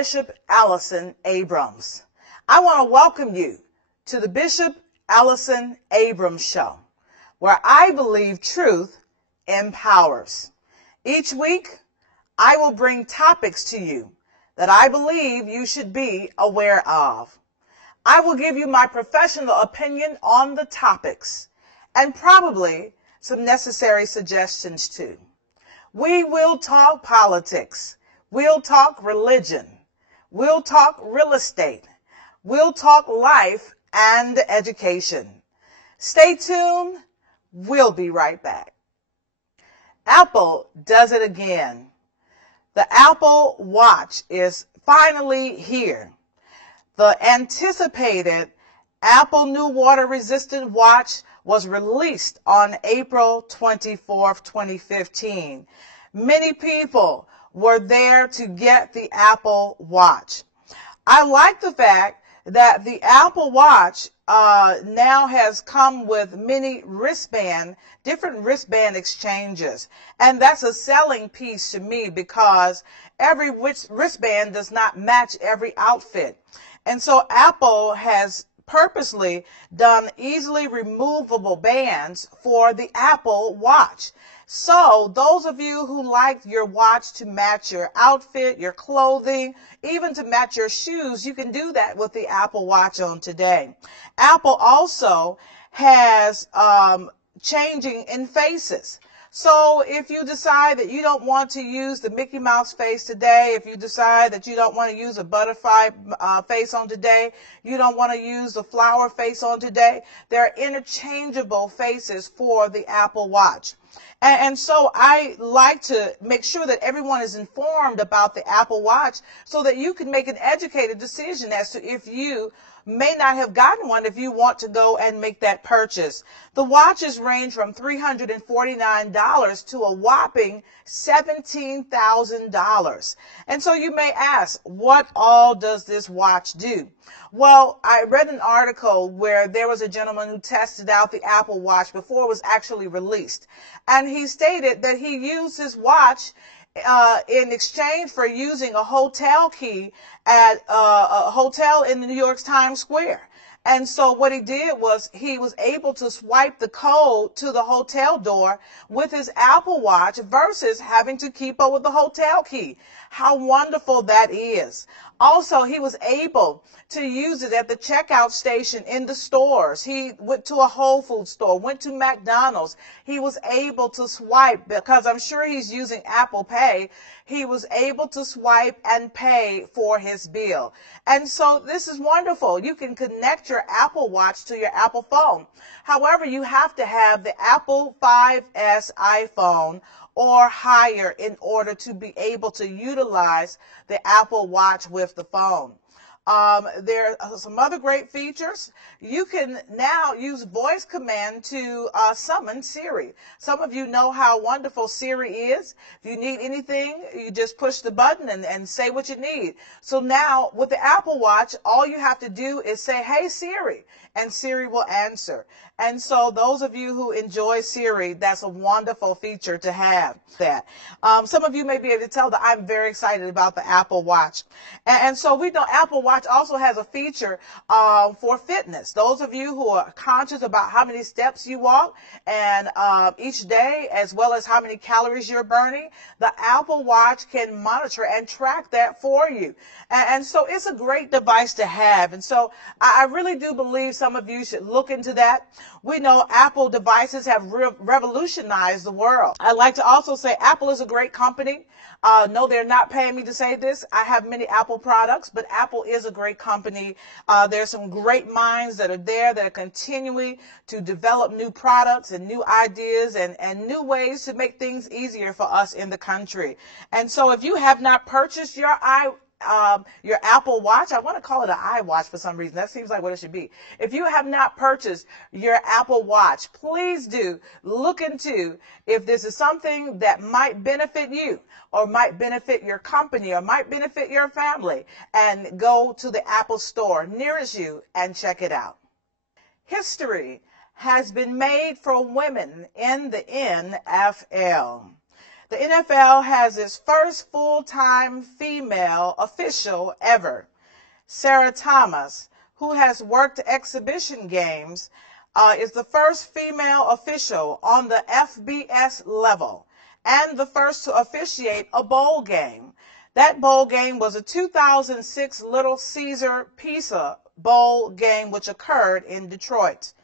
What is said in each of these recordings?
Bishop Allyson Abrams. I want to welcome you to the Bishop Allyson Abrams Show, where I believe truth empowers. Each week, I will bring topics to you that I believe you should be aware of. I will give you my professional opinion on the topics and probably some necessary suggestions too. We will talk politics. We'll talk religion. We'll talk real estate. We'll talk life and education. Stay tuned. We'll be right back. Apple does it again. The Apple Watch is finally here. The anticipated Apple new water-resistant watch was released on April 24th, 2015. Many people were there to get the Apple Watch. I like the fact that the Apple Watch now has come with many different wristband exchanges. And that's a selling piece to me because every wristband does not match every outfit. And so Apple has purposely done easily removable bands for the Apple Watch. So those of you who like your watch to match your outfit, your clothing, even to match your shoes, you can do that with the Apple Watch on today. Apple also has changing in faces. So if you decide that you don't want to use the Mickey Mouse face today, if you decide that you don't want to use a butterfly face on today, you don't want to use the flower face on today, there are interchangeable faces for the Apple Watch. And so I like to make sure that everyone is informed about the Apple Watch so that you can make an educated decision as to if you may not have gotten one if you want to go and make that purchase. The watches range from $349 to a whopping $17,000. And so you may ask, what all does this watch do? Well, I read an article where there was a gentleman who tested out the Apple Watch before it was actually released. And he stated that he used his watch in exchange for using a hotel key at a hotel in the New York's Times Square. And so what he did was he was able to swipe the code to the hotel door with his Apple Watch versus having to keep up with the hotel key. How wonderful that is. Also, he was able to use it at the checkout station in the stores. He went to a Whole Foods store, went to McDonald's. He was able to swipe because I'm sure he's using Apple Pay. He was able to swipe and pay for his bill. And so this is wonderful. You can connect your Apple Watch to your Apple phone. However, you have to have the Apple 5S iPhone or higher in order to be able to utilize the Apple Watch with the phone. There are some other great features. You can now use voice command to summon Siri. Some of you know how wonderful Siri is. If you need anything, you just push the button and say what you need. So now with the Apple Watch, all you have to do is say, "Hey Siri," and Siri will answer. And so those of you who enjoy Siri, that's a wonderful feature to have. Some of you may be able to tell that I'm very excited about the Apple Watch. And so we know Apple Watch also has a feature for fitness. Those of you who are conscious about how many steps you walk and each day, as well as how many calories you're burning, the Apple Watch can monitor and track that for you. And so it's a great device to have. And so I really do believe some of you should look into that. We know Apple devices have revolutionized the world. I'd like to also say Apple is a great company. No, they're not paying me to say this. I have many Apple products, but Apple is a great company. There's some great minds that are there that are continuing to develop new products and new ideas and new ways to make things easier for us in the country. And so if you have not purchased your Apple Watch, I want to call it an iWatch for some reason. That seems like what it should be. If you have not purchased your Apple Watch, please do look into if this is something that might benefit you or might benefit your company or might benefit your family, and go to the Apple store nearest you and check it out. History has been made for women in the NFL. The NFL has its first full-time female official ever. Sarah Thomas, who has worked exhibition games, is the first female official on the FBS level and the first to officiate a bowl game. That bowl game was a 2006 Little Caesar Pizza Bowl game which occurred in Detroit.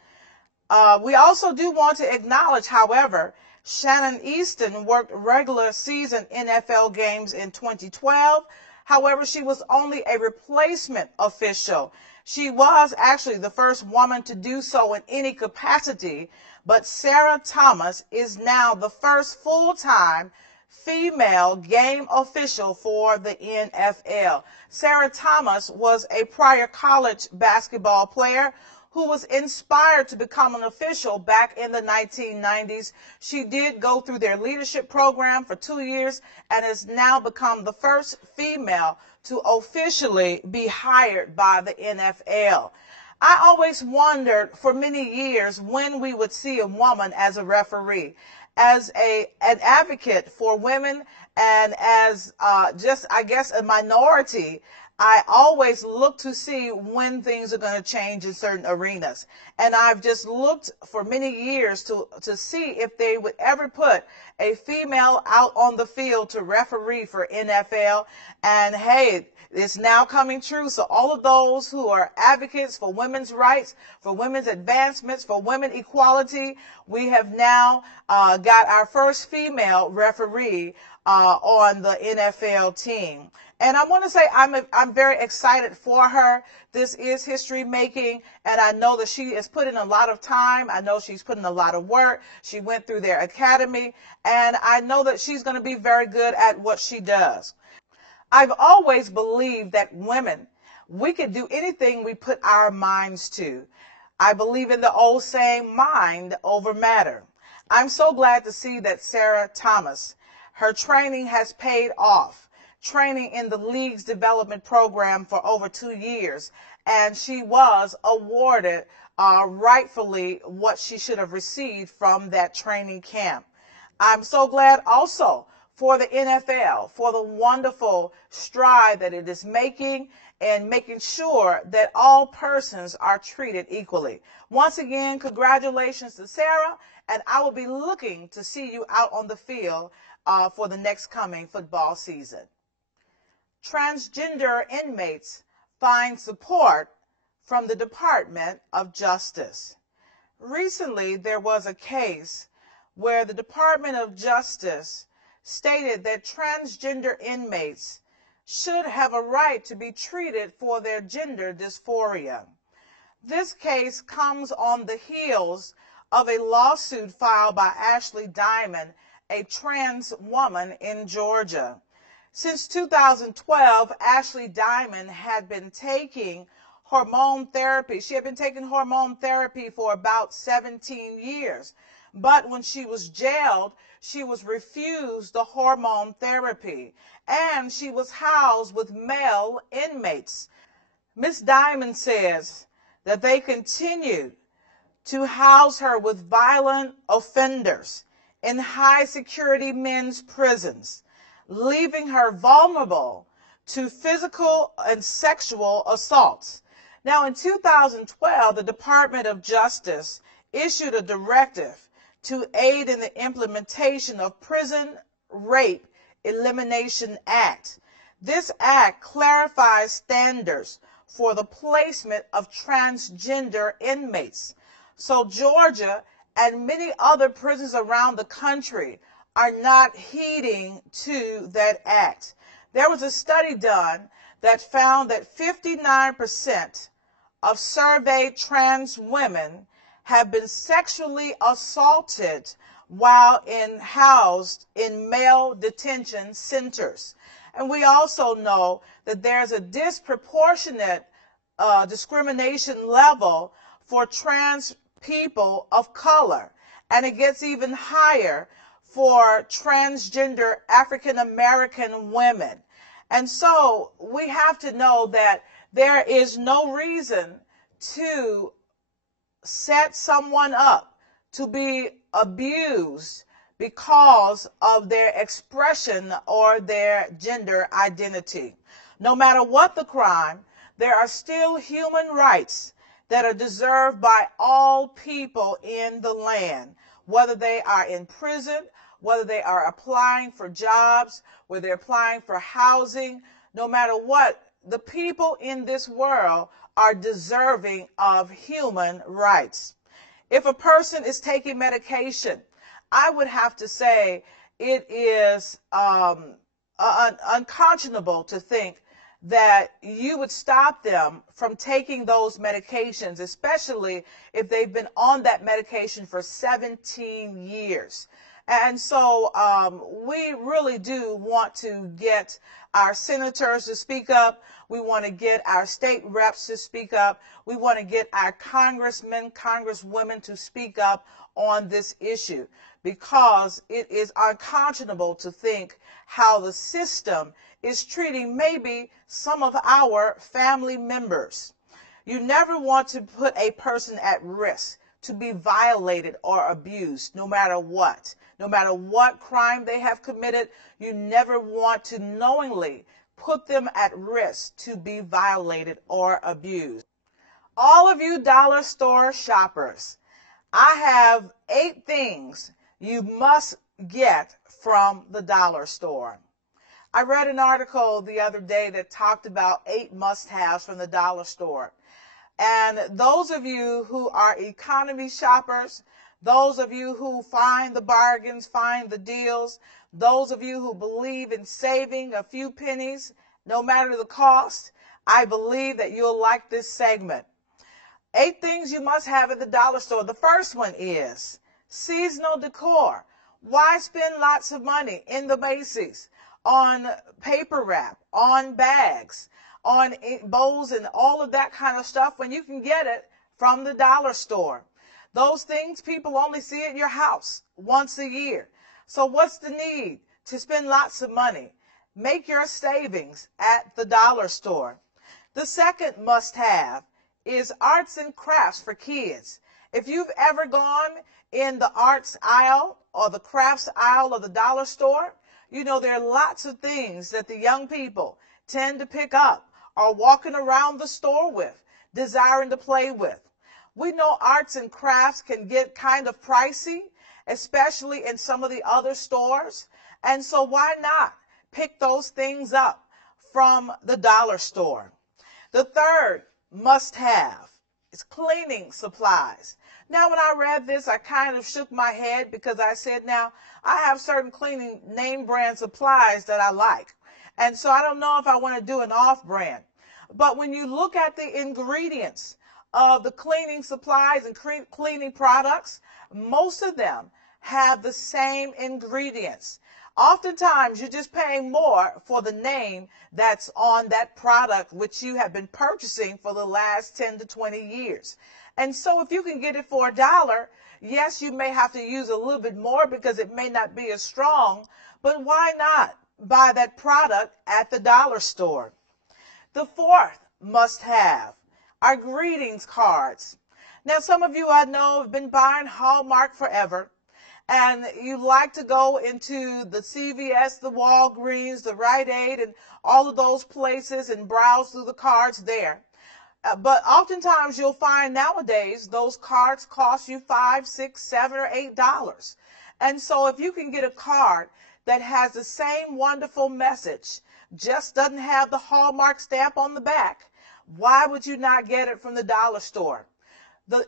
We also do want to acknowledge, however, Shannon Easton worked regular season NFL games in 2012. However, she was only a replacement official. She was actually the first woman to do so in any capacity, but Sarah Thomas is now the first full-time female game official for the NFL. Sarah Thomas was a prior college basketball player who was inspired to become an official back in the 1990s. She did go through their leadership program for 2 years and has now become the first female to officially be hired by the NFL. I always wondered for many years when we would see a woman as a referee, as an advocate for women, and as I guess a minority. I always look to see when things are going to change in certain arenas. And I've just looked for many years to see if they would ever put a female out on the field to referee for NFL. And hey, it's now coming true. So all of those who are advocates for women's rights, for women's advancements, for women equality, we have now got our first female referee on the NFL team. And I want to say I'm very excited for her. This is history making, and I know that she has put in a lot of time. I know she's put in a lot of work. She went through their academy, and I know that she's going to be very good at what she does. I've always believed that women, we can do anything we put our minds to. I believe in the old saying, mind over matter. I'm so glad to see that Sarah Thomas, her training has paid off. Training in the league's development program for over 2 years, and she was awarded rightfully what she should have received from that training camp. I'm so glad also for the NFL, for the wonderful stride that it is making and making sure that all persons are treated equally. Once again, congratulations to Sarah, and I will be looking to see you out on the field for the next coming football season. Transgender inmates find support from the Department of Justice. Recently, there was a case where the Department of Justice stated that transgender inmates should have a right to be treated for their gender dysphoria. This case comes on the heels of a lawsuit filed by Ashley Diamond, a trans woman in Georgia. Since 2012, Ashley Diamond had been taking hormone therapy. She had been taking hormone therapy for about 17 years. But when she was jailed, she was refused the hormone therapy, and she was housed with male inmates. Ms. Diamond says that they continued to house her with violent offenders in high-security men's prisons, leaving her vulnerable to physical and sexual assaults. Now, in 2012, the Department of Justice issued a directive to aid in the implementation of Prison Rape Elimination Act. This act clarifies standards for the placement of transgender inmates. So Georgia and many other prisons around the country are not heeding to that act. There was a study done that found that 59% of surveyed trans women have been sexually assaulted while housed in male detention centers. And we also know that there's a disproportionate discrimination level for trans people of color, and it gets even higher for transgender African American women. And so we have to know that there is no reason to set someone up to be abused because of their expression or their gender identity. No matter what the crime, there are still human rights that are deserved by all people in the land, whether they are in prison, whether they are applying for jobs, whether they're applying for housing. No matter what, the people in this world are deserving of human rights. If a person is taking medication, I would have to say it is unconscionable to think that you would stop them from taking those medications, especially if they've been on that medication for 17 years. And so we really do want to get our senators to speak up. We want to get our state reps to speak up. We want to get our congressmen, congresswomen to speak up on this issue, because it is unconscionable to think how the system is treating maybe some of our family members. You never want to put a person at risk to be violated or abused, no matter what. No matter what crime they have committed, you never want to knowingly put them at risk to be violated or abused. All of you dollar store shoppers, I have 8 things you must get from the dollar store. I read an article the other day that talked about 8 must-haves from the dollar store. And those of you who are economy shoppers, those of you who find the bargains, find the deals, those of you who believe in saving a few pennies, no matter the cost, I believe that you'll like this segment. 8 things you must have at the dollar store. The first one is seasonal decor. Why spend lots of money in the Macy's on paper wrap, on bags, on bows and all of that kind of stuff when you can get it from the dollar store? Those things people only see at your house once a year. So what's the need to spend lots of money? Make your savings at the dollar store. The second must-have is arts and crafts for kids. If you've ever gone in the arts aisle or the crafts aisle of the dollar store, you know there are lots of things that the young people tend to pick up or walking around the store with, desiring to play with. We know arts and crafts can get kind of pricey, especially in some of the other stores. And so why not pick those things up from the dollar store? The third must-have is cleaning supplies. Now, when I read this, I kind of shook my head because I said, now, I have certain cleaning name brand supplies that I like. And so I don't know if I want to do an off-brand. But when you look at the ingredients of the cleaning supplies and cleaning products, most of them have the same ingredients. Oftentimes, you're just paying more for the name that's on that product which you have been purchasing for the last 10 to 20 years. And so if you can get it for $1, yes, you may have to use a little bit more because it may not be as strong, but why not buy that product at the dollar store? The fourth must-have are greetings cards. Now, some of you I know have been buying Hallmark forever, and you like to go into the CVS, the Walgreens, the Rite Aid, and all of those places and browse through the cards there. But oftentimes you'll find nowadays those cards cost you $5, $6, $7, or $8. And so if you can get a card that has the same wonderful message, just doesn't have the Hallmark stamp on the back, why would you not get it from the dollar store?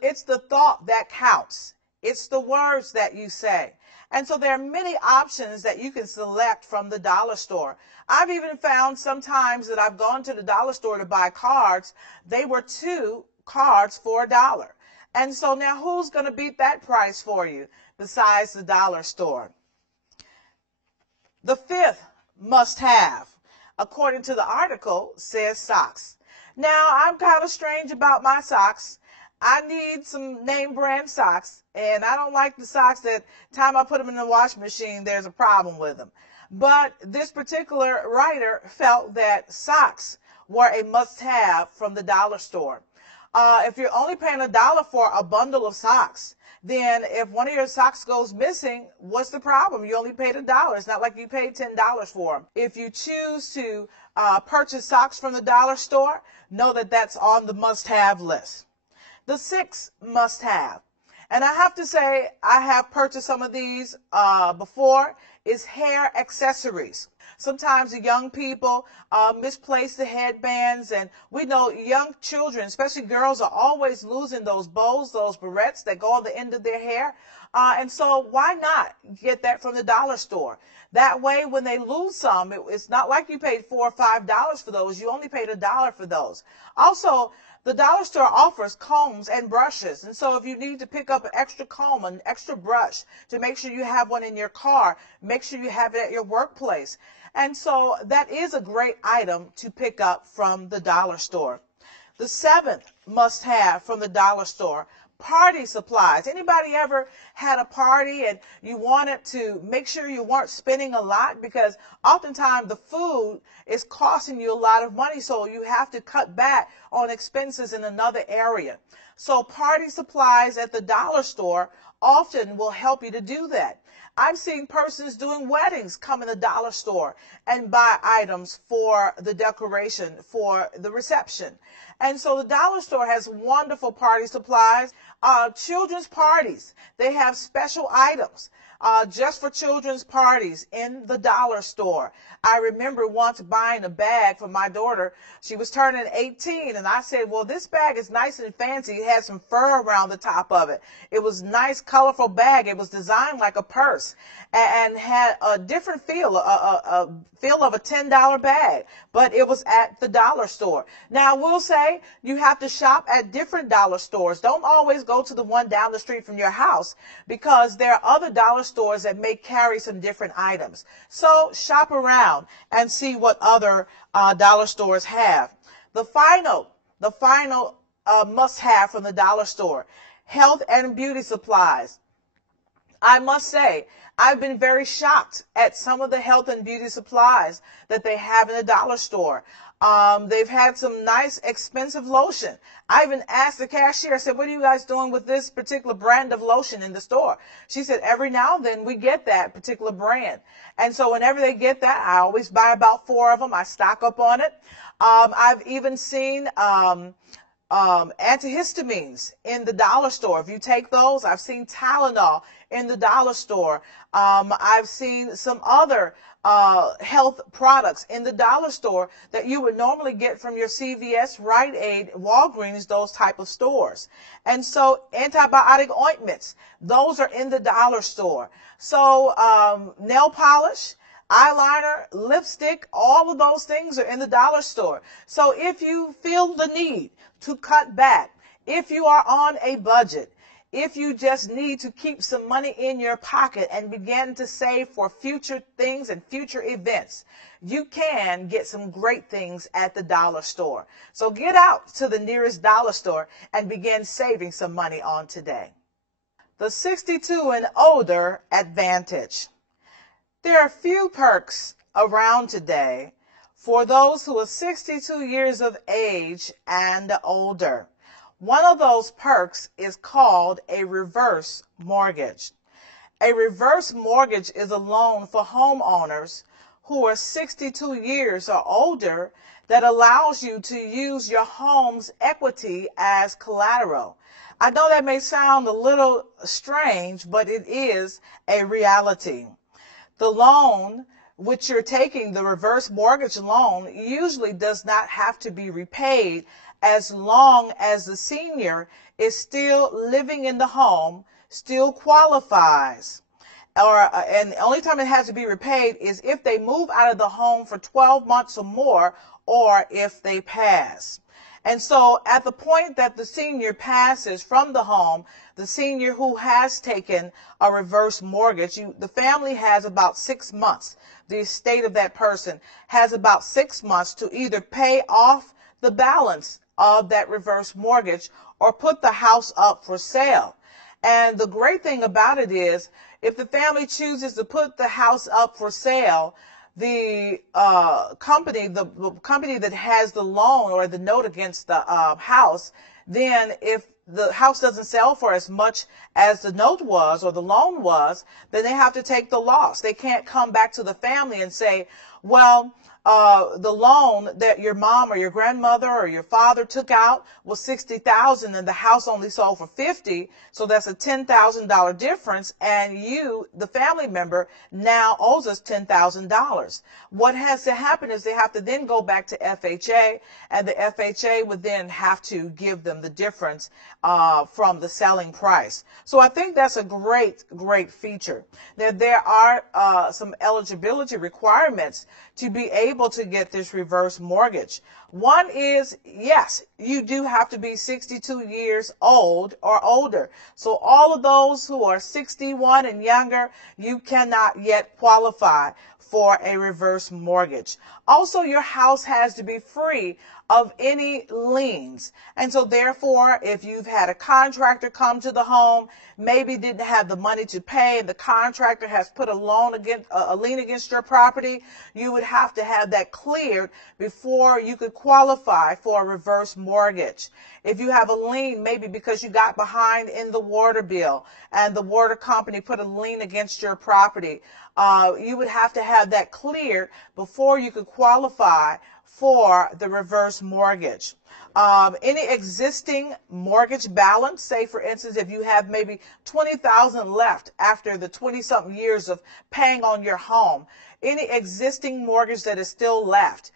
It's the thought that counts. It's the words that you say. And so there are many options that you can select from the dollar store. I've even found sometimes that I've gone to the dollar store to buy cards. They were 2 cards for $1. And so now who's going to beat that price for you besides the dollar store? The fifth must-have, according to the article, says socks. Now, I'm kind of strange about my socks. I need some name brand socks, and I don't like the socks that time I put them in the washing machine, there's a problem with them. But this particular writer felt that socks were a must-have from the dollar store. If you're only paying $1 for a bundle of socks, then if one of your socks goes missing, what's the problem? You only paid $1. It's not like you paid $10 for them. If you choose to purchase socks from the dollar store, know that that's on the must-have list. The 6th must-have, and I have to say I have purchased some of these before, is hair accessories. Sometimes the young people misplace the headbands, and we know young children, especially girls, are always losing those bows, those barrettes that go on the end of their hair. And so why not get that from the dollar store? That way, when they lose some, it's not like you paid $4 or $5 for those. You only paid $1 for those. Also, the dollar store offers combs and brushes. And so if you need to pick up an extra comb, an extra brush, to make sure you have one in your car, make sure you have it at your workplace. And so that is a great item to pick up from the dollar store. The 7th must-have from the dollar store, party supplies. Anybody ever had a party and you wanted to make sure you weren't spending a lot, because oftentimes the food is costing you a lot of money, so you have to cut back on expenses in another area. So party supplies at the dollar store often will help you to do that. I've seen persons doing weddings come in the dollar store and buy items for the decoration, for the reception. And so the dollar store has wonderful party supplies. Children's parties, they have special items just for children's parties in the dollar store. I remember once buying a bag for my daughter. She was turning 18, and I said, well, this bag is nice and fancy. It had some fur around the top of it. It was a nice, colorful bag. It was designed like a purse and had a different feel, a feel of a $10 bag, but it was at the dollar store. Now, I will say you have to shop at different dollar stores. Don't always go to the one down the street from your house, because there are other dollar stores that may carry some different items. So shop around and see what other dollar stores have. The final must-have from the dollar store, health and beauty supplies. I must say, I've been very shocked at some of the health and beauty supplies that they have in the dollar store. They've had some nice expensive lotion. I even asked the cashier, I said, what are you guys doing with this particular brand of lotion in the store? She said, every now and then we get that particular brand. And so whenever they get that, I always buy about 4 of them. I stock up on it. I've even seen antihistamines in the dollar store. If you take those, I've seen Tylenol in the dollar store. I've seen some other health products in the dollar store that you would normally get from your CVS, Rite Aid, Walgreens, those type of stores. And so antibiotic ointments, those are in the dollar store. So nail polish, eyeliner, lipstick, all of those things are in the dollar store. So if you feel the need to cut back, if you are on a budget, if you just need to keep some money in your pocket and begin to save for future things and future events, you can get some great things at the dollar store. So get out to the nearest dollar store and begin saving some money on today. The 62 and older advantage. There are few perks around today for those who are 62 years of age and older. One of those perks is called a reverse mortgage. A reverse mortgage is a loan for homeowners who are 62 years or older that allows you to use your home's equity as collateral. I know that may sound a little strange, but it is a reality. The loan which you're taking, the reverse mortgage loan, usually does not have to be repaid as long as the senior is still living in the home, still qualifies. And the only time it has to be repaid is if they move out of the home for 12 months or more, or if they pass. And so at the point that the senior passes from the home, the senior who has taken a reverse mortgage, the family has about 6 months. The estate of that person has about 6 months to either pay off the balance of that reverse mortgage or put the house up for sale. And the great thing about it is, if the family chooses to put the house up for sale, the company that has the loan or the note against the house, then if the house doesn't sell for as much as the note was or the loan was, then they have to take the loss. They can't come back to the family and say, well, the loan that your mom or your grandmother or your father took out was $60,000 and the house only sold for $50,000. So that's a $10,000 difference. And you, the family member, now owes us $10,000. What has to happen is they have to then go back to FHA, and the FHA would then have to give them the difference from the selling price. So I think that's a great feature. There are some eligibility requirements to be able to get this reverse mortgage. One is, yes, you do have to be 62 years old or older. So all of those who are 61 and younger, you cannot yet qualify for a reverse mortgage. Also, your house has to be free of any liens. And so therefore, if you've had a contractor come to the home, maybe didn't have the money to pay, and the contractor has put a lien against your property, you would have to have that cleared before you could qualify for a reverse mortgage. If you have a lien, maybe because you got behind in the water bill and the water company put a lien against your property, you would have to have that cleared before you could qualify for the reverse mortgage. Any existing mortgage balance, say for instance, if you have maybe $20,000 left after the 20-something years of paying on your home, any existing mortgage that is still left,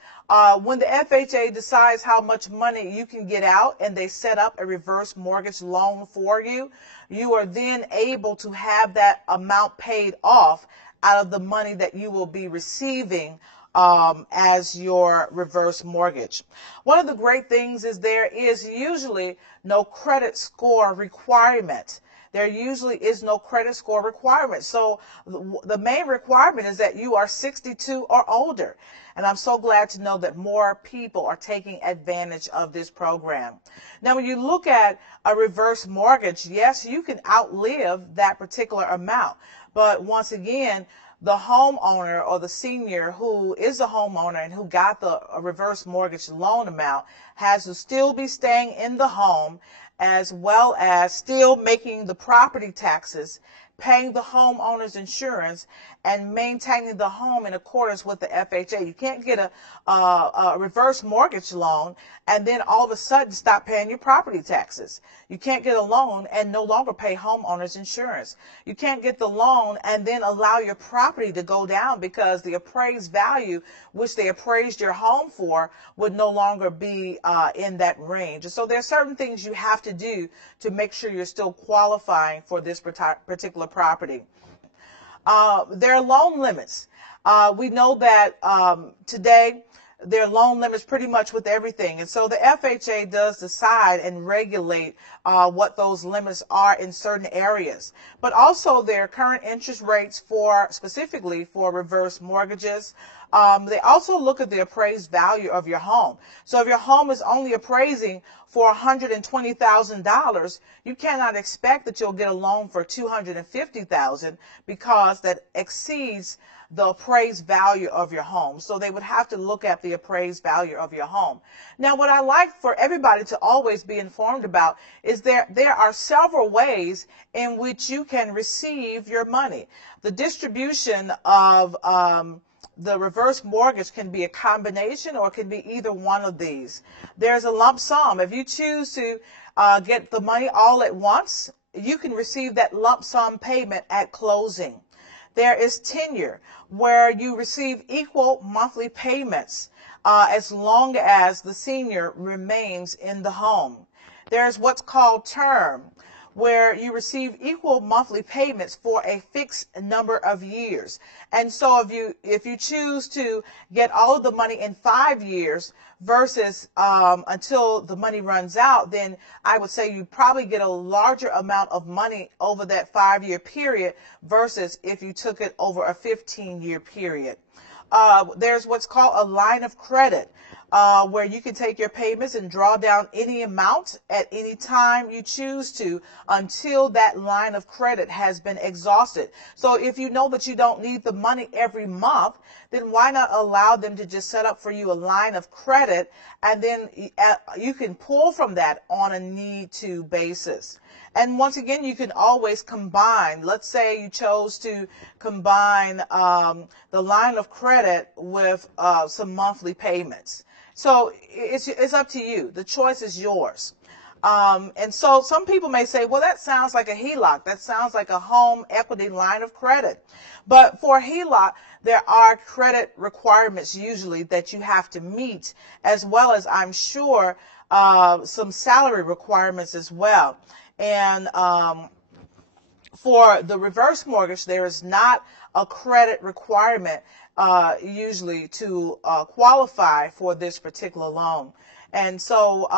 when the FHA decides how much money you can get out and they set up a reverse mortgage loan for you, you are then able to have that amount paid off out of the money that you will be receiving as your reverse mortgage. One of the great things is there is usually no credit score requirement. There usually is no credit score requirement. So the main requirement is that you are 62 or older. And I'm so glad to know that more people are taking advantage of this program. Now, when you look at a reverse mortgage, yes, you can outlive that particular amount. But once again, the homeowner or the senior who is a homeowner and who got the reverse mortgage loan amount has to still be staying in the home, as well as still making the property taxes, paying the homeowner's insurance, and maintaining the home in accordance with the FHA. You can't get a reverse mortgage loan and then all of a sudden stop paying your property taxes. You can't get a loan and no longer pay homeowner's insurance. You can't get the loan and then allow your property to go down because the appraised value, which they appraised your home for, would no longer be in that range. So there are certain things you have to do to make sure you're still qualifying for this particular property. There are loan limits. We know that today there are loan limits pretty much with everything. And so the FHA does decide and regulate what those limits are in certain areas. But also their current interest rates specifically for reverse mortgages. They also look at the appraised value of your home. So if your home is only appraising for $120,000, you cannot expect that you'll get a loan for $250,000 because that exceeds the appraised value of your home. So they would have to look at the appraised value of your home. Now, what I like for everybody to always be informed about is there are several ways in which you can receive your money. The distribution of the reverse mortgage can be a combination or it can be either one of these. There's a lump sum. If you choose to get the money all at once, you can receive that lump sum payment at closing. There is tenure, where you receive equal monthly payments as long as the senior remains in the home. There's what's called term, where you receive equal monthly payments for a fixed number of years. And so if you choose to get all of the money in 5 years versus until the money runs out, then I would say you probably get a larger amount of money over that 5-year period versus if you took it over a 15-year period. There's what's called a line of credit. where you can take your payments and draw down any amount at any time you choose to until that line of credit has been exhausted. So if you know that you don't need the money every month, then why not allow them to just set up for you a line of credit, and then you can pull from that on a need-to basis. And once again, you can always combine. Let's say you chose to combine the line of credit with some monthly payments. So it's up to you. The choice is yours. And so some people may say, well, that sounds like a HELOC. That sounds like a home equity line of credit. But for a HELOC, there are credit requirements usually that you have to meet, as well as, I'm sure, some salary requirements as well. And for the reverse mortgage, there is not a credit requirement usually to qualify for this particular loan. And so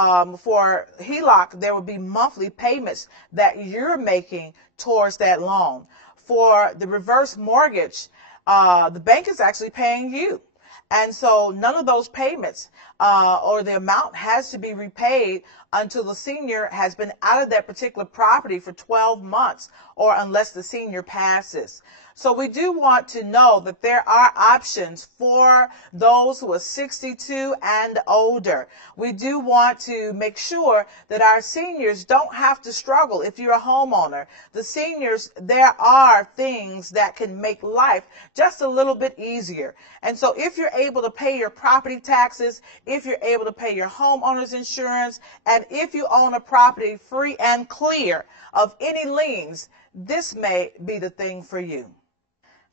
for HELOC, there would be monthly payments that you're making towards that loan. For the reverse mortgage, the bank is actually paying you. And so none of those payments or the amount has to be repaid until the senior has been out of that particular property for 12 months or unless the senior passes. So we do want to know that there are options for those who are 62 and older. We do want to make sure that our seniors don't have to struggle. If you're a homeowner, the seniors, there are things that can make life just a little bit easier. And so if you're able to pay your property taxes, if you're able to pay your homeowner's insurance, and if you own a property free and clear of any liens, this may be the thing for you.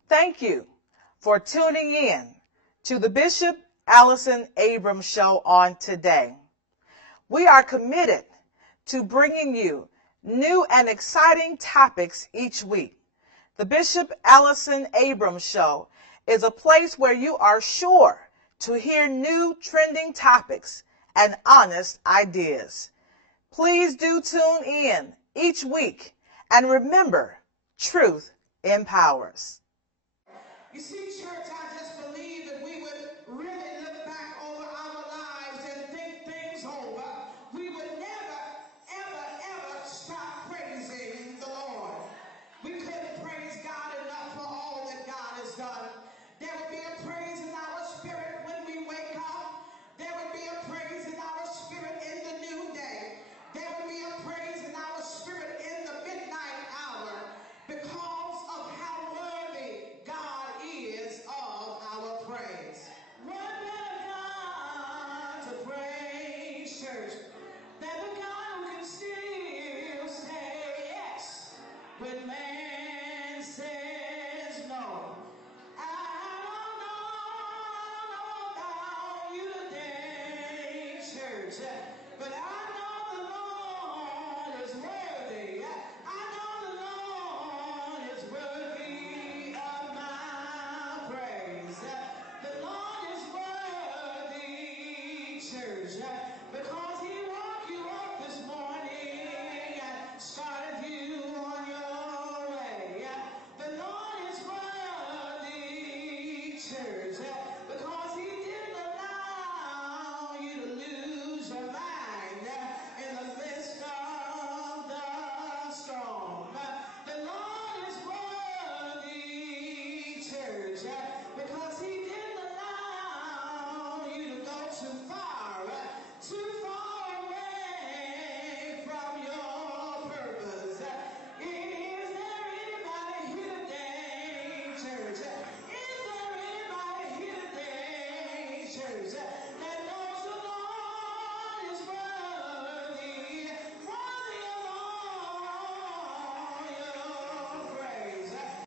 Thank you for tuning in to the Bishop Allyson Abrams Show on today. We are committed to bringing you new and exciting topics each week. The Bishop Allyson Abrams Show is a place where you are sure to hear new trending topics and honest ideas. Please do tune in each week, and remember, truth empowers. You see, church, I just believe that we would really look back over our lives and think things over. We would never, ever, ever stop praising the Lord. We couldn't praise God enough for all that God has done. There would be a praise in our spirit when we wake up. There would be a praise in our spirit in the noonday. There would be a praise in our spirit in the midnight hour because of how worthy God is of our praise. What better God to praise, church, than the God who can still say yes when man says no? I don't know about you today, church, but I know the Lord is worthy